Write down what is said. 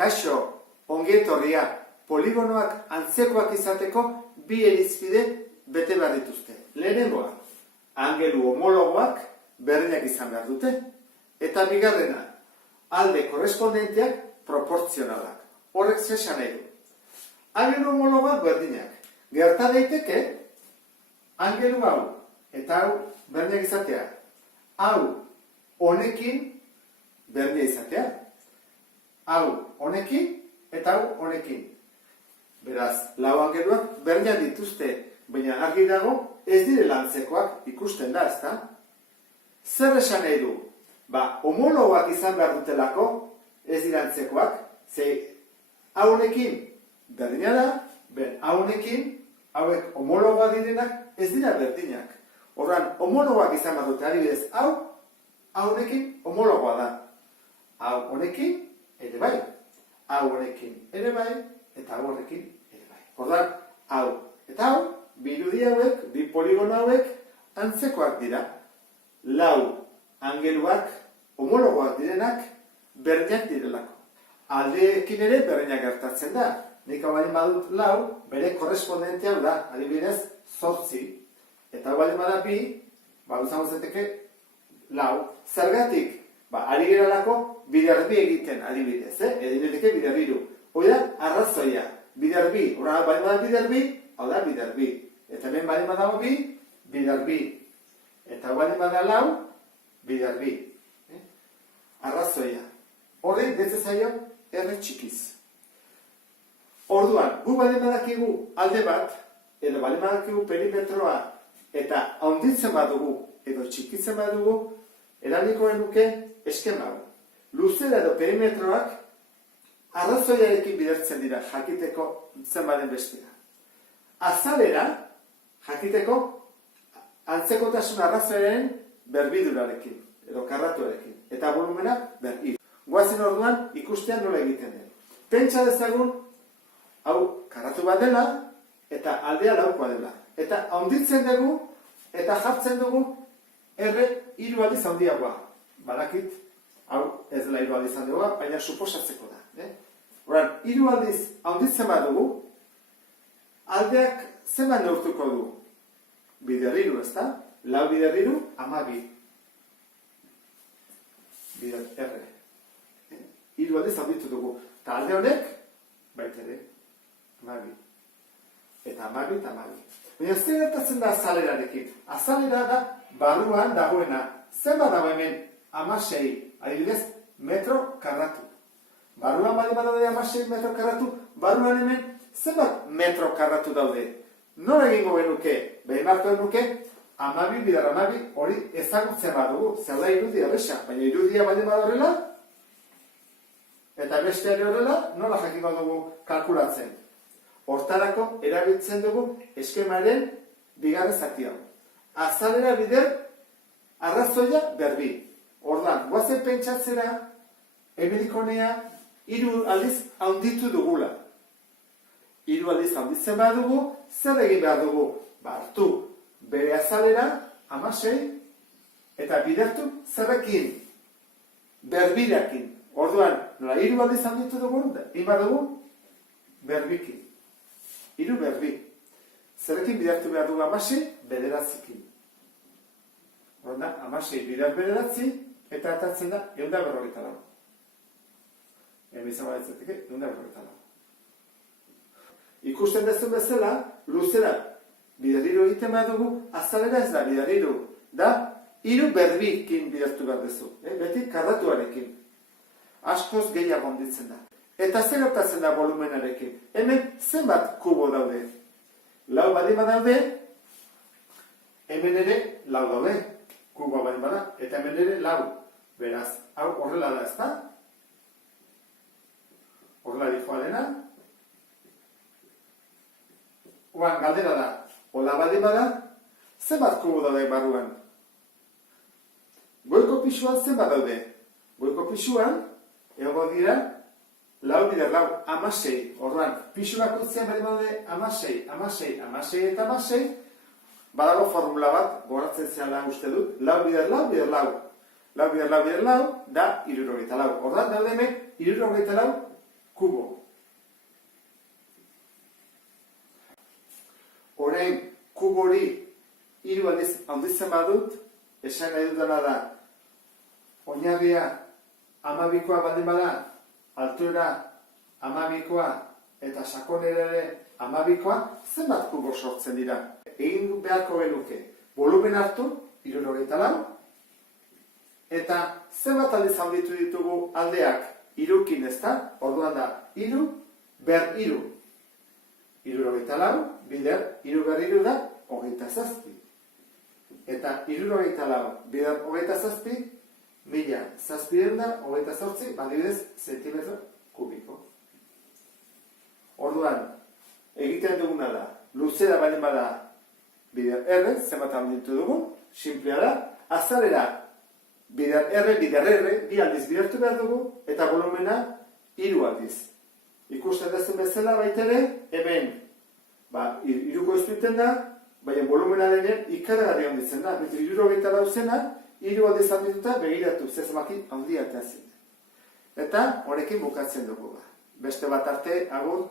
kaixo, ongietorria, poligonoak antzekoak izateko bi irizpide bete behar dituzte. Lehenengoa, angelu homologoak berdinak izan behar dute. Eta bigarrena, alde korrespondenteak proportzionalak. Horrek zesan nahi du. Angelu homologoak berdinak. Gerta daiteke, angelu hau eta hau berdinak izatea. Hau honekin berdina izatea. Hau honekin eta hau honekin. Beraz, lau angeluak berdinak dituzte, baina argi dago ez direla antzekoak ikusten da, ezta? Zer esan nahi du? Homologoak izan behar dutelako, ez dira antzekoak, ze hau honekin berdina da, hau honekin, hauek homologoak direnak, ez dira berdinak. Horran, homologoak izan behar dute, adibidez, hau honekin homologoa da. Hau honekin, ere bai. Hau honekin, ere bai, eta hau honekin, ere bai. Horran, hau eta hau, bi irudi hauek, bi poligono hauek, antzekoak dira. Lau angeluak, homologoak direnak, berdinak direlako. Aldeekin ere berdinak gertatzen da. Nik hau baldin badut lau, bere korrespondentea hau da, adibidez, 8. Eta hau baldin bada 2, izango zeteke lau. Zergatik? Ari geralako bider 2 egiten, adibidez, edineteke bider 3. Hoi da, arrazoia, bider 2. Horra baldin bada bider 2, hau da bider 2. Eta hemen baldin badago 2, bider 2. Eta hau baldin bada lau, bider 2. Arrazoia. Horri, detze zaio, erre txikiz. Orduan, gu baldin badakigu alde bat, edo baldin badakigu perimetroa, eta handitzen badugu, edo txikitzen badugu, erabiliko genuke eskema hau. Luzera edo perimetroak arrazoiarekin bidertzen dira, jakiteko zenbaden bestera. Azalera, jakiteko antzekotasun arrazoiaren berbidurarekin, edo karratuarekin, eta volumena berri. Guazen orduan ikustean nola egiten den. Pentsa dezagun, hau karratu bat dela, eta aldea laukoa dela. Eta handitzen dugu, eta jartzen dugu, erre 3 aldiz handiagoa. Badakit, hau ez dela 3 aldiz handiagoa, baina suposatzeko da. Horan, 3 aldiz handitzen badugu, aldeak zenbat neurtuko du? Bider 3, ezta? Lau bider 3, 12. Bider erre. 3 aldiz handitu dugu. Eta alde honek, baitere, 12. Eta 12 eta 12. Baina zer gertatzen da azalerarekin? Azalera da barruan dagoena. Zenbat dago hemen 16, adibidez, metro karratu. Barruan bali badaude 16 metro karratu, barruan hemen zenbat metro karratu daude. Nora egingo genuke? Behin marko genuke, 12 bider 12 hori ezagutzen badugu. Zer da irudi horreza, baina irudia bali badorrela, eta besteari horrela, nola jakingo dugu kalkulatzen. Hortarako erabiltzen dugu eskemaren bigarren zati hau. Azalera bider arrazoia berbi. Ordan, guazen pentsatzera, emedikonea 3 aldiz handitu dugula. 3 aldiz handitzen badugu, zer egin behar dugu? Hartu bere azalera 16 eta bidertu zerrekin? Berbirakin. Orduan, nola 3 aldiz handitu dugu, egin behar dugu? Berbikin. 3 berbi. Zerrekin bidertu behar dugu 16, bederatzikin. Horda, 16 bider bederatzi, eta atatzen da 154. Hemen izan badetzeteke, 154. Ikusten dezun bezala, luzera bider 3 egiten behar dugu, azalera ez da bider 3. Da, 3 berbikin bidertu behar dezu. Beti karratuarekin. Askoz gehiago onditzen da. Eta zer gertatzen da volumenarekin? Hemen zenbat kubo daude? Lau baldin badaude, hemen ere lau daude. Kuboa baldin bada, eta hemen ere lau. Beraz, hau horrela da, ezta? Horrela dijoa dena. Oan, galdera da, hola baldin bada, zenbat kubo daude barruan? Goiko pisuan zenbat daude? Goiko pisuan, egongo dira, lau bider lau, 16. Orduan, pisu bakoitzean bere daude 16, 16, 16 eta 16. Badago formula bat, goratzen zehala uste dut, lau bider lau, bider lau. Lau bider lau, bider lau, da 74. Orduan, daude hemen 74 kubo. Orain, kubo hori 3 aldiz handitzen badut, esan nahi dudana da, oinarria 12koa baldin bada, altuera 12koa eta sakonera ere 12koa, zenbat kubo sortzen dira? Egin beharko genuke, volumen hartu, 74, eta zenbat aldiz handitu ditugu aldeak 3kin, ezta? Orduan da, 3 ber 3. 74, bider, 3 ber 3 da, 27. Eta 74 bider 27, 1728, badibidez, zentimetro kubiko. Orduan, egiten duguna da, luzera baldin bada bider R, zenbat handitu dugu, simplea da, azalera bider R, bi aldiz bidertu behar dugu, eta volumena 3 aldiz. Ikusten dezen bezala baitere, hemen, 3ko eztuten da, baina volumena denean ikaragarri handitzen da. Beti 74 zena, 3 aldiz handituta begiratu zezamaki handia eta zen. Eta horrekin bukatzen dugu. Beste bat arte, agur.